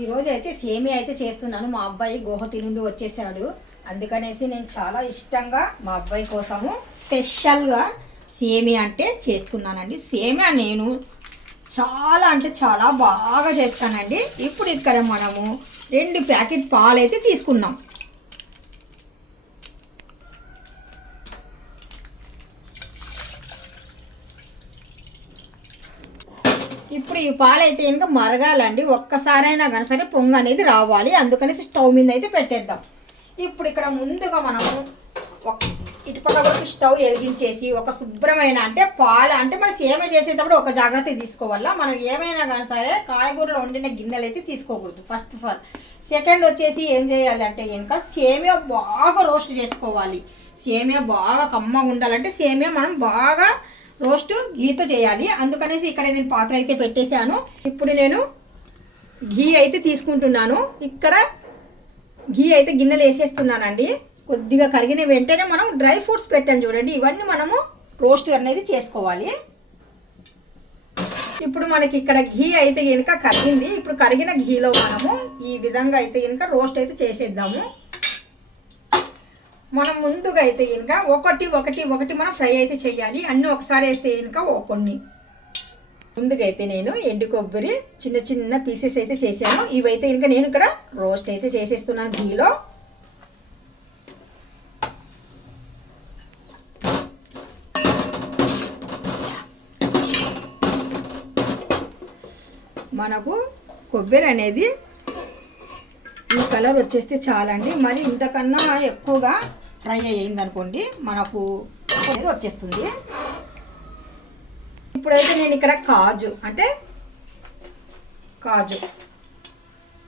ఈరోజు అయితే సేమియా అయితే చేస్తున్నాను. మా అబ్బాయి గోహతి నుండి వచ్చేసాడు. అందుకనేసి నేను చాలా ఇష్టంగా మా అబ్బాయి కోసము స్పెషల్గా సేమియా అంటే చేస్తున్నానండి. సేమియా నేను చాలా అంటే చాలా బాగా చేస్తానండి. ఇప్పుడు ఇక్కడ మనము రెండు ప్యాకెట్ పాలు అయితే తీసుకున్నాం. ఇప్పుడు ఈ పాలు అయితే ఇంకా మరగాలండి. ఒక్కసారైనా కానీ సరే పొంగు అనేది రావాలి. అందుకనేసి స్టవ్ మీద అయితే పెట్టేద్దాం. ఇప్పుడు ఇక్కడ ముందుగా మనము ఒక ఇటుపక్క వరకు స్టవ్ వెలిగించేసి ఒక శుభ్రమైన అంటే పాలు అంటే మనం సేమే చేసేటప్పుడు ఒక జాగ్రత్త తీసుకోవాలా? మనం ఏమైనా కానీ సరే కాయగూరలు వండిన గిన్నెలు అయితే తీసుకోకూడదు. ఫస్ట్ ఆఫ్ ఆల్ సెకండ్ వచ్చేసి ఏం చేయాలంటే ఇంకా సేమియా బాగా రోస్ట్ చేసుకోవాలి. సేమియా బాగా కమ్మగా ఉండాలంటే సేమియా మనం బాగా రోస్ట్ ఘీతో చేయాలి. అందుకనేసి ఇక్కడ నేను పాత్ర అయితే పెట్టేశాను. ఇప్పుడు నేను ఘీ అయితే తీసుకుంటున్నాను. ఇక్కడ ఘీ అయితే గిన్నెలు వేసేస్తున్నానండి. కొద్దిగా కరిగిన వెంటనే మనం డ్రై ఫ్రూట్స్ పెట్టాను చూడండి. ఇవన్నీ మనము రోస్ట్ అనేది చేసుకోవాలి. ఇప్పుడు మనకి ఇక్కడ ఘీ అయితే కనుక కరిగింది. ఇప్పుడు కరిగిన ఘీలో మనము ఈ విధంగా అయితే కనుక రోస్ట్ అయితే చేసేద్దాము. మనం ముందుగా అయితే కనుక ఒకటి ఒకటి ఒకటి మనం ఫ్రై అయితే చేయాలి అన్నీ ఒకసారి అయితే కనుక కొన్ని. ముందుగా అయితే నేను ఎండు కొబ్బరి చిన్న చిన్న పీసెస్ అయితే చేశాను. ఇవైతే ఇంకా నేను ఇక్కడ రోస్ట్ అయితే చేసేస్తున్నాను ఘీలో. మనకు కొబ్బరి అనేది ఈ కలర్ వచ్చేస్తే చాలండి. మరి ఇంతకన్నా ఎక్కువగా ఫ్రై అయ్యిందనుకోండి మనకు అనేది వచ్చేస్తుంది. ఇప్పుడైతే నేను ఇక్కడ కాజు అంటే కాజు.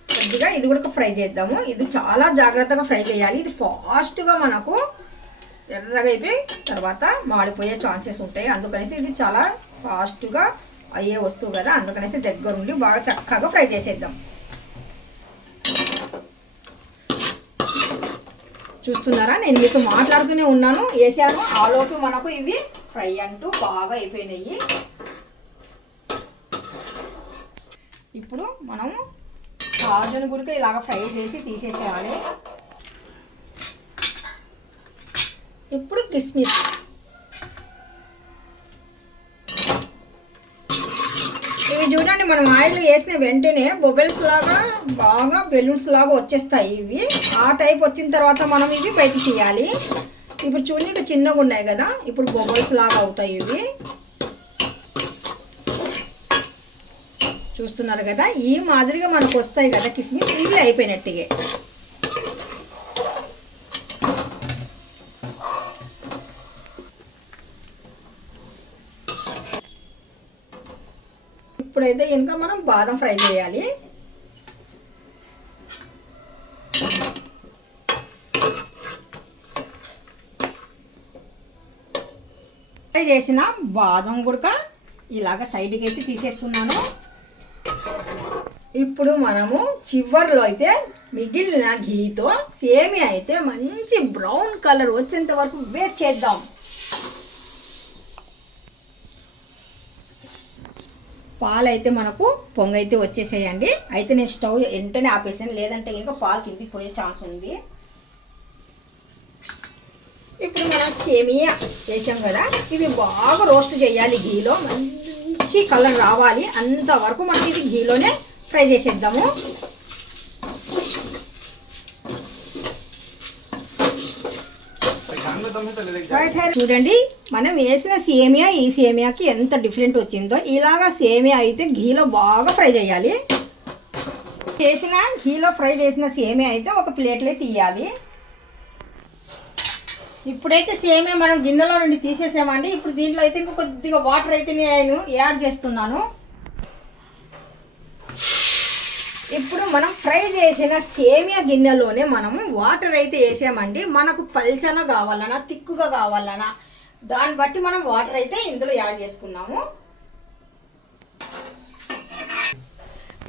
కొద్దిగా ఇది కూడా ఫ్రై చేద్దాము. ఇది చాలా జాగ్రత్తగా ఫ్రై చేయాలి. ఇది ఫాస్ట్గా మనకు ఎర్రగా అయిపోయి తర్వాత మాడిపోయే ఛాన్సెస్ ఉంటాయి. అందుకనేసి ఇది చాలా ఫాస్ట్గా అయ్యే వస్తువు కదా. అందుకనేసి దగ్గరుండి బాగా చక్కగా ఫ్రై చేసేద్దాం. చూస్తున్నారా? నేను మీతో మాట్లాడుతూనే ఉన్నాను. వేసాను ఆలోపు మనకు ఇవి ఫ్రై అంటూ బాగా అయిపోయినాయి. ఇప్పుడు మనము కాజును గుడికి ఇలాగ ఫ్రై చేసి తీసేసేయాలి. ఇప్పుడు కిస్మిస్. ఇవి చూడండి మనం ఆయిల్ వేసిన వెంటనే బొబెల్స్ లాగా బాగా బెలూన్స్ లాగా వచ్చేస్తాయి ఇవి. ఆ టైప్ వచ్చిన తర్వాత మనం ఇవి బయట తీయాలి. ఇప్పుడు చూడనీకి చిన్నగా ఉన్నాయి కదా. ఇప్పుడు బొబెల్స్ లాగా అవుతాయి ఇవి. చూస్తున్నారు కదా ఈ మాదిరిగా మనకు వస్తాయి కదా కిస్మిస్ ఇవి అయిపోయినట్టుగా. ఇప్పుడైతే ఇంకా మనం బాదం ఫ్రై చేయాలి. ఫ్రై చేసిన బాదం గుడక ఇలాగ సైడ్కి అయితే తీసేస్తున్నాను. ఇప్పుడు మనము చివరిలో అయితే మిగిలిన ఘీతో సేమి అయితే మంచి బ్రౌన్ కలర్ వచ్చేంత వరకు వేట్ చేద్దాం. పాలు అయితే మనకు పొంగ అయితే వచ్చేసేయండి. అయితే నేను స్టవ్ వెంటనే ఆపేసాను. లేదంటే ఇంకా పాలు కిందికి పోయే ఛాన్స్ ఉంది. ఇప్పుడు మనం సేమియా చేసాం కదా ఇవి బాగా రోస్ట్ చేయాలి ఘీలో. మంచి కలర్ రావాలి. అంతవరకు మనం ఇది ఘీలోనే ఫ్రై చేసేద్దాము. చూడండి మనం వేసిన సేమియా ఈ సేమియాకి ఎంత డిఫరెంట్ వచ్చిందో ఇలాగా సేమియా అయితే ఘీలో బాగా ఫ్రై చేయాలి. చేసిన ఘీలో ఫ్రై చేసిన సేమియా అయితే ఒక ప్లేట్లో తీయాలి. ఇప్పుడైతే సేమియా మనం గిన్నెలో నుండి తీసేసామండి. ఇప్పుడు దీంట్లో అయితే ఇంకా కొద్దిగా వాటర్ అయితే నేను యాడ్ చేస్తున్నాను. ఇప్పుడు మనం ఫ్రై చేసిన సేమియా గిన్నెలోనే మనము వాటర్ అయితే వేసామండి. మనకు పల్చన కావాలన్నా తిక్కుగా కావాలన్నా దాన్ని బట్టి మనం వాటర్ అయితే ఇందులో యాడ్ చేసుకున్నాము.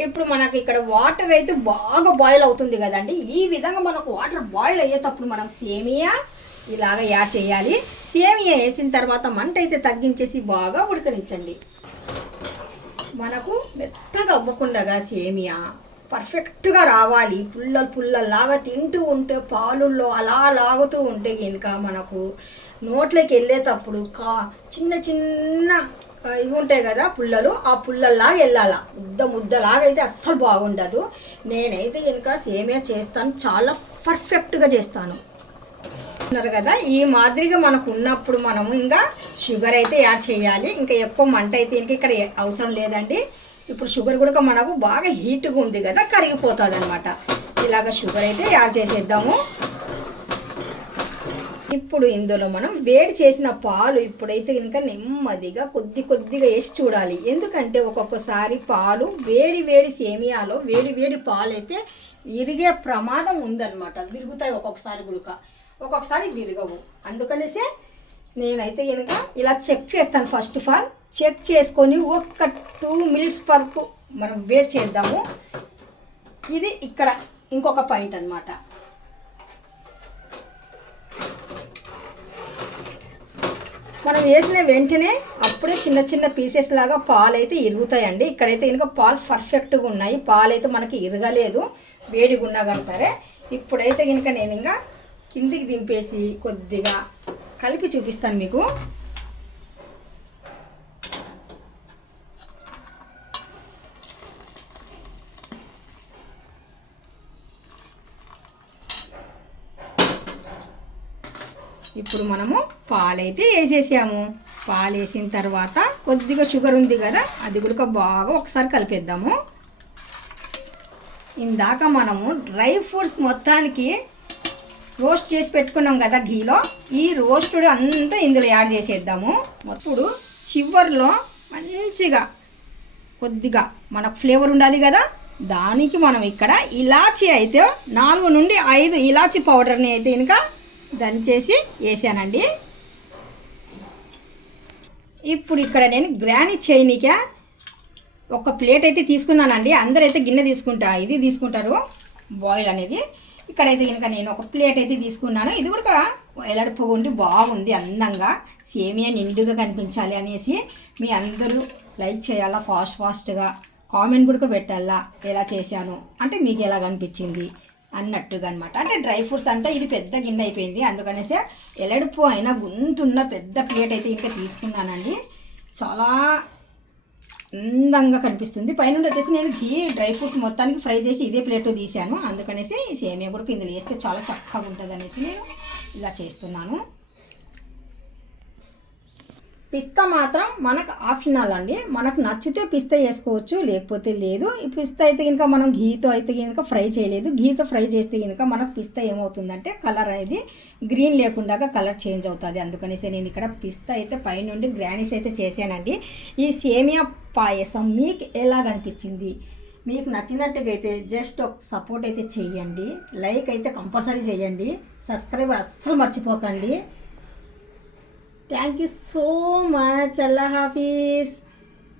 ఇప్పుడు మనకి ఇక్కడ వాటర్ అయితే బాగా బాయిల్ అవుతుంది కదండి. ఈ విధంగా మనకు వాటర్ బాయిల్ అయ్యేటప్పుడు మనం సేమియా ఇలాగ యాడ్ చేయాలి. సేమియా వేసిన తర్వాత మంట అయితే తగ్గించేసి బాగా ఉడకనించండి మనకు మెత్తగా అవ్వకుండా సేమియా. పర్ఫెక్ట్గా రావాలి. పుల్లలు పుల్లలాగా తింటూ ఉంటే పాలుల్లో అలా లాగుతూ ఉంటే కనుక మనకు నోట్లోకి వెళ్ళేటప్పుడు కా చిన్న చిన్న ఇవి ఉంటాయి కదా పుల్లలు ఆ పుల్లల్లాగా వెళ్ళాల. ముద్ద ముద్దలాగా అయితే అస్సలు బాగుండదు. నేనైతే కనుక సేమే చేస్తాను. చాలా పర్ఫెక్ట్గా చేస్తాను. ఉన్నారు కదా ఈ మాదిరిగా మనకు ఉన్నప్పుడు మనము ఇంకా షుగర్ అయితే యాడ్ చేయాలి. ఇంకా ఎక్కువ మంట అయితే ఇంక ఇక్కడ అవసరం లేదండి. ఇప్పుడు షుగర్ కూడా మనకు బాగా హీట్గా ఉంది కదా కరిగిపోతుంది అనమాట ఇలాగ షుగర్ అయితే యాడ్ చేసేద్దాము. ఇప్పుడు ఇందులో మనం వేడి చేసిన పాలు ఇప్పుడైతే ఇంకా నెమ్మదిగా కొద్ది కొద్దిగా వేసి చూడాలి. ఎందుకంటే ఒక్కొక్కసారి పాలు వేడి వేడి సేమియాలో వేడి వేడి పాలు అయితే విరిగే ప్రమాదం ఉందన్నమాట. విరుగుతాయి ఒక్కొక్కసారి గుడుక ఒక్కొక్కసారి విరగవు. అందుకనేసే నేనైతే కనుక ఇలా చెక్ చేస్తాను ఫస్ట్ ఆఫ్ ఆల్. చెక్ చేసుకొని ఒక్క టూ మినిట్స్ వరకు మనం వేడి చేద్దాము. ఇది ఇక్కడ ఇంకొక పాయింట్ అన్నమాట. మనం వేసిన వెంటనే అప్పుడే చిన్న చిన్న పీసెస్ లాగా పాలు అయితే ఇరుగుతాయండి. ఇక్కడైతే ఇంకా పాలు పర్ఫెక్ట్గా ఉన్నాయి. పాలు అయితే మనకి ఇరగలేదు. వేడిగా ఉన్నా కానీ సరే. ఇప్పుడైతే కనుక నేను ఇంకా కిందికి దింపేసి కొద్దిగా కలిపి చూపిస్తాను మీకు. ఇప్పుడు మనము పాలైతే వేసేసాము. పాలు వేసిన తర్వాత కొద్దిగా షుగర్ ఉంది కదా అది కూడా బాగా ఒకసారి కలిపేద్దాము. ఇందాక మనము డ్రై ఫ్రూట్స్ మొత్తానికి రోస్ట్ చేసి పెట్టుకున్నాం కదా ఘీలో ఈ రోస్టుడు అంతా ఇందులో యాడ్ చేసేద్దాము. అప్పుడు చివర్లో మంచిగా కొద్దిగా మనకు ఫ్లేవర్ ఉండాలి కదా దానికి మనం ఇక్కడ ఇలాచీ అయితే నాలుగు నుండి ఐదు ఇలాచీ పౌడర్ని అయితే ఇంకా దంచేసి వేసానండి. ఇప్పుడు ఇక్కడ నేను గ్రానీ చైనీక ఒక ప్లేట్ అయితే తీసుకున్నానండి. అందరైతే గిన్నె తీసుకుంటా ఇది తీసుకుంటారు బాయిల్ అనేది. ఇక్కడైతే కనుక నేను ఒక ప్లేట్ అయితే తీసుకున్నాను. ఇది కూడా ఎలడుపుగా ఉండి బాగుంది అందంగా సేమియా నిండుగా కనిపించాలి అనేసి మీ అందరూ లైక్ చేయాలా ఫాస్ట్ ఫాస్ట్గా కామెంట్ కూడా పెట్టాలా ఎలా చేశాను అంటే మీకు ఎలా కనిపించింది. అన్నట్టుగా అనమాట అంటే డ్రై ఫ్రూట్స్ అంతా ఇది పెద్ద గిన్నె అయిపోయింది. అందుకనేసి ఎలడుపు అయినా గుంతున్న పెద్ద ప్లేట్ అయితే ఇంకా తీసుకున్నానండి. చాలా అందంగా కనిపిస్తుంది. పైన వచ్చేసి నేను ఘీ డ్రై ఫ్రూట్స్ మొత్తానికి ఫ్రై చేసి ఇదే ప్లేట్ తీసాను అందుకనేసి ఈ సేమియా కూడా ఇందులో వేస్తే చాలా చక్కగా ఉంటుంది అనేసి నేను ఇలా చేస్తున్నాను. పిస్తా మాత్రం మనకు ఆప్షనల్ అండి. మనకు నచ్చితే పిస్తా వేసుకోవచ్చు లేకపోతే లేదు. ఈ పిస్తా అయితే కనుక మనం ఘీతో అయితే కనుక ఫ్రై చేయలేదు. ఘీతో ఫ్రై చేస్తే కనుక మనకు పిస్తా ఏమవుతుందంటే కలర్ అనేది గ్రీన్ లేకుండా కలర్ చేంజ్ అవుతుంది. అందుకనేసి నేను ఇక్కడ పిస్తా అయితే పైనుండి గ్రానిష్ అయితే చేశానండి. ఈ సేమియా పాయసం మీకు ఎలాగనిపించింది? మీకు నచ్చినట్టుగా అయితే జస్ట్ ఒక సపోర్ట్ అయితే చేయండి లైక్ అయితే కంపల్సరీ చేయండి సబ్స్క్రైబర్ అస్సలు మర్చిపోకండి. Thank you so much. Allah Hafiz.